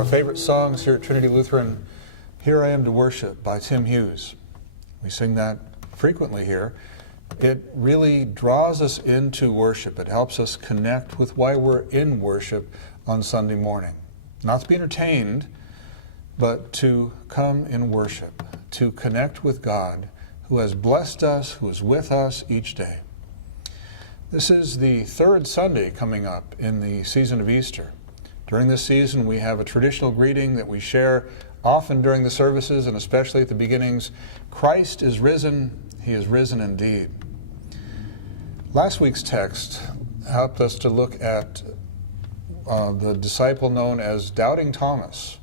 our favorite songs here at Trinity Lutheran, Here I Am to Worship by Tim Hughes. We sing that frequently here. It really draws us into worship. It helps us connect with why we're in worship on Sunday morning. Not to be entertained, but to come in worship, to connect with God, who has blessed us, who is with us each day. This is the third Sunday coming up in the season of Easter. During this season, we have a traditional greeting that we share often during the services and especially at the beginnings. Christ is risen, he is risen indeed. Last week's text helped us to look at the disciple known as Doubting Thomas.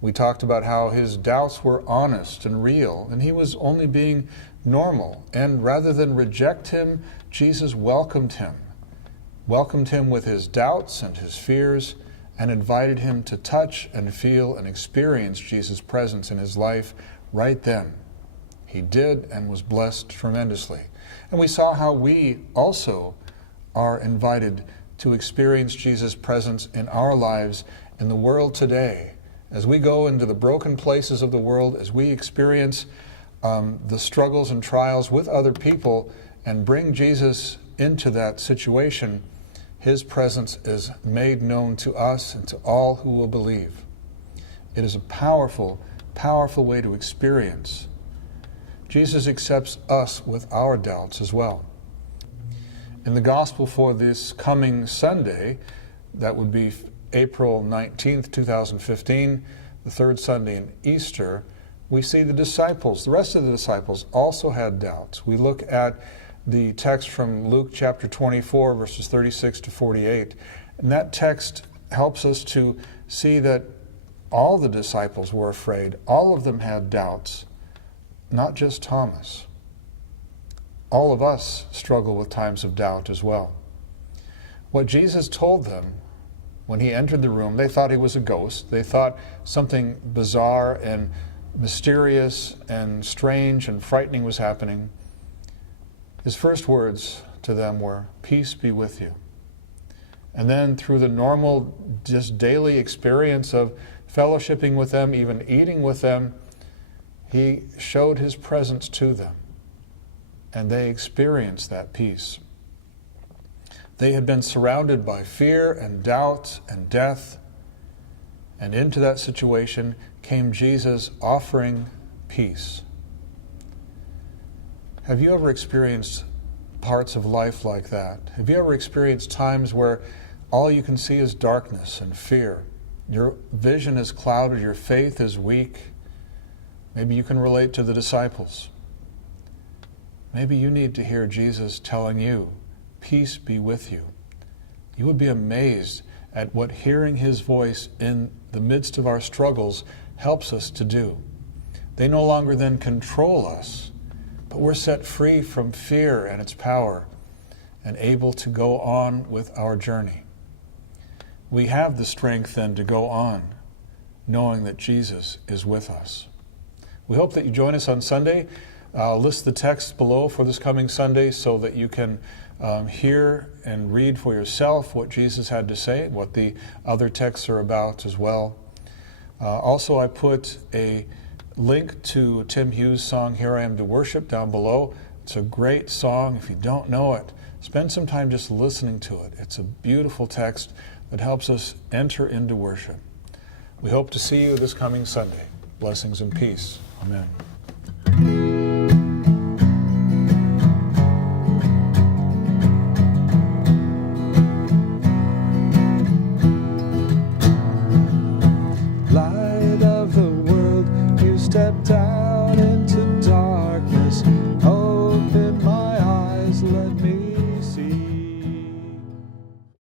We talked about how his doubts were honest and real, and he was only being normal. And rather than reject him, Jesus welcomed him with his doubts and his fears, and invited him to touch and feel and experience Jesus' presence in his life right then. He did and was blessed tremendously. And we saw how we also are invited to experience Jesus' presence in our lives in the world today. As we go into the broken places of the world, as we experience the struggles and trials with other people and bring Jesus into that situation, his presence is made known to us and to all who will believe. It is a powerful, powerful way to experience. Jesus accepts us with our doubts as well. In the gospel for this coming Sunday, that would be April 19th, 2015, the third Sunday in Easter, we see the disciples, the rest of the disciples also had doubts. We look at the text from Luke chapter 24, verses 36 to 48. And that text helps us to see that all the disciples were afraid. All of them had doubts, not just Thomas. All of us struggle with times of doubt as well. What Jesus told them when he entered the room, they thought he was a ghost. They thought something bizarre and mysterious and strange and frightening was happening. His first words to them were, "Peace be with you." And then through the normal, just daily experience of fellowshipping with them, even eating with them, he showed his presence to them. And they experienced that peace. They had been surrounded by fear and doubt and death. And into that situation came Jesus offering peace. Have you ever experienced parts of life like that? Have you ever experienced times where all you can see is darkness and fear? Your vision is clouded, your faith is weak. Maybe you can relate to the disciples. Maybe you need to hear Jesus telling you, "Peace be with you." You would be amazed at what hearing his voice in the midst of our struggles helps us to do. They no longer then control us, but we're set free from fear and its power and able to go on with our journey. We have the strength then to go on, knowing that Jesus is with us. We hope that you join us on Sunday. I'll list the text below for this coming Sunday so that you can hear and read for yourself what Jesus had to say, what the other texts are about as well. Also, I put a link to Tim Hughes' song, Here I Am to Worship, down below. It's a great song. If you don't know it, spend some time just listening to it. It's a beautiful text that helps us enter into worship. We hope to see you this coming Sunday. Blessings and peace. Amen.